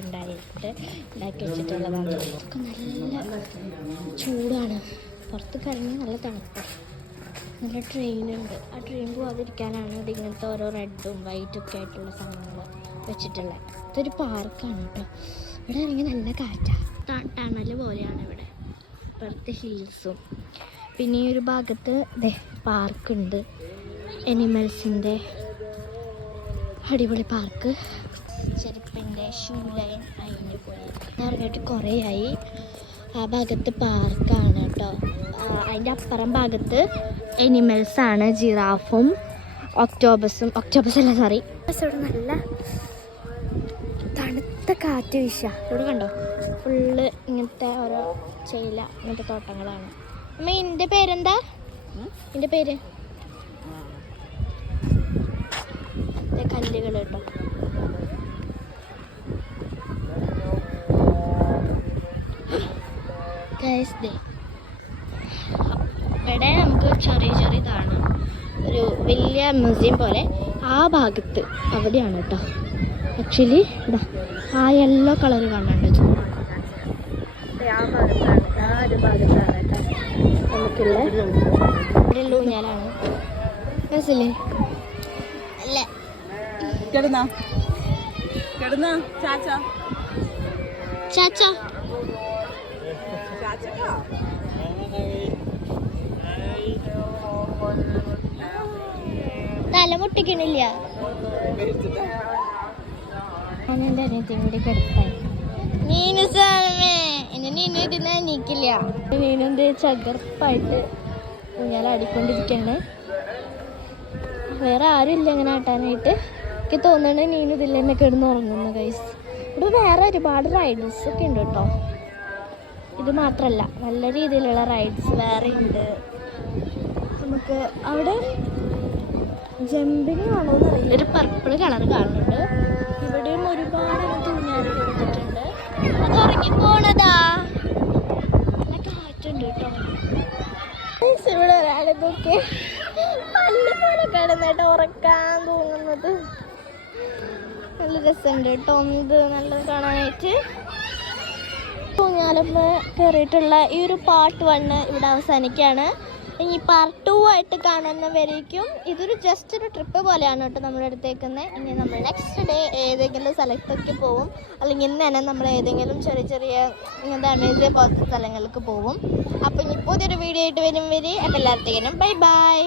ഉണ്ടായിട്ട് ഉണ്ടാക്കി വെച്ചിട്ടുള്ളതാണ്. ഇതൊക്കെ നല്ല ചൂടാണ്, പുറത്ത് ഇറങ്ങി നല്ല തണുപ്പാണ്. നല്ല ട്രെയിനുണ്ട്, ആ ട്രെയിൻ പോകാതിരിക്കാനാണ് ഇവിടെ ഇങ്ങനത്തെ ഓരോ റെഡും വൈറ്റും ഒക്കെ ആയിട്ടുള്ള സാധനങ്ങൾ വെച്ചിട്ടുള്ളത്. ഇതൊരു പാർക്കാണ് കേട്ടോ. ഇവിടെ ഇറങ്ങി നല്ല കാറ്റാണ്, ടണൽ പോലെയാണ് ഇവിടെ. ഇപ്പുറത്തെ ഹിൽസും പിന്നെ ഈ ഒരു ഭാഗത്ത് പാർക്കുണ്ട്, എനിമൽസിൻ്റെ അടിപൊളി പാർക്ക്. ചെരുപ്പിൻ്റെ ഷൂ ലൈൻ അഴിഞ്ഞു പോയി, ഇറങ്ങിയിട്ട് കുറേ ആയി. ആ ഭാഗത്ത് പാർക്കാണ് കേട്ടോ. അതിൻ്റെ അപ്പുറം ഭാഗത്ത് എനിമൽസാണ്, ജിറാഫും ഒക്ടോബസ് അല്ല സോറി. ഇവിടെ നല്ല തണുത്ത കാറ്റ് വീശ. ഇവിടെ കണ്ടോ, ഫുള്ള് ഇങ്ങനത്തെ ഓരോ ചെയ്ല ഇങ്ങനത്തെ തോട്ടങ്ങളാണ്. അമ്മ ഇതിൻ്റെ പേരെന്താ? ഇതിൻ്റെ പേര് കല്ലുകൾ കേട്ടോ. ഇവിടെ നമുക്ക് ചെറിയതാണ്, ഒരു വലിയ മ്യൂസിയം പോലെ. ആ ഭാഗത്ത് അവിടെയാണ് കേട്ടോ ആക്ച്വലി. ഇതാ ആ യെല്ലോ കളർ കാണാണ്ട് ആ ഭാഗത്താണ്, ആ ഒരു ഭാഗത്താണ് കേട്ടോ നമുക്കുള്ള ഇവിടെയുള്ള ഊഞ്ഞാലാണ്. മനസ്സില്ലേ? അല്ല ചാച്ച തല മുട്ടിക്കണില്ല. ഞാൻ എൻ്റെ അനിയത്തിയും കൂടി കിടത്തായി. നീനു സാമേ ഇനി നീനു ഇതിന് എണീക്കില്ല. നീനെന്ത് ചകർപ്പായിട്ട് ഞാൻ ആടിക്കൊണ്ടിരിക്കുകയാണ്. വേറെ ആരും ഇല്ല ഇങ്ങനെ ആട്ടാനായിട്ട്. എനിക്ക് തോന്നുന്നുണ്ട് നീനു ഇതിൽ തന്നെ കിടന്ന് ഉറങ്ങുന്നു ഗൈസ്. ഇവിടെ വേറെ ഒരുപാട് റൈഡ്സ് ഒക്കെ ഉണ്ട് കേട്ടോ. ഇത് മാത്രമല്ല, നല്ല രീതിയിലുള്ള റൈഡ്സ് വേറെ ഉണ്ട്. നമുക്ക് അവിടെ ജമ്പിങ് ആണോ എന്നറിയില്ല, ഒരു പർപ്പിൾ കളർ കാണുന്നുണ്ട്. ഇവിടെയും ഒരുപാട് തുണിയാട് കൊടുത്തിട്ടുണ്ട്. അത് ഉറങ്ങിപ്പോണതാ, നല്ല കാറ്റുണ്ട് കേട്ടോ. ഇവിടെ ഒരാളിതൊക്കെ പല്ല് പോലെ കിടന്നിട്ട് ഉറക്കാൻ തോന്നുന്നത്. നല്ല രസമുണ്ട് കേട്ടോ, ഇത് നല്ലത് കാണാനായിട്ട്. ഊഞ്ഞാലൊന്ന് കയറിയിട്ടുള്ള ഈ ഒരു പാർട്ട് 1 ഇവിടെ അവസാനിക്കുകയാണ്. ഇനി പാർട്ട് 2 ആയിട്ട് കാണുന്നവരേക്കും ഇതൊരു ജസ്റ്റ് ഒരു ട്രിപ്പ് പോലെയാണ് കേട്ടോ നമ്മൾ എടുത്തേക്കുന്നത്. ഇനി നമ്മൾ നെക്സ്റ്റ് ഡേ ഏതെങ്കിലും സ്ഥലത്തൊക്കെ പോവും, അല്ലെങ്കിൽ ഇന്ന് തന്നെ നമ്മൾ ഏതെങ്കിലും ചെറിയ ഇങ്ങനത്തെ അമേസിയ പോലത്തെ സ്ഥലങ്ങൾക്ക് പോവും. അപ്പോൾ ഇനി പുതിയൊരു വീഡിയോ ആയിട്ട് വരും. അപ്പോൾ എല്ലാവർക്കും ബൈ ബൈ.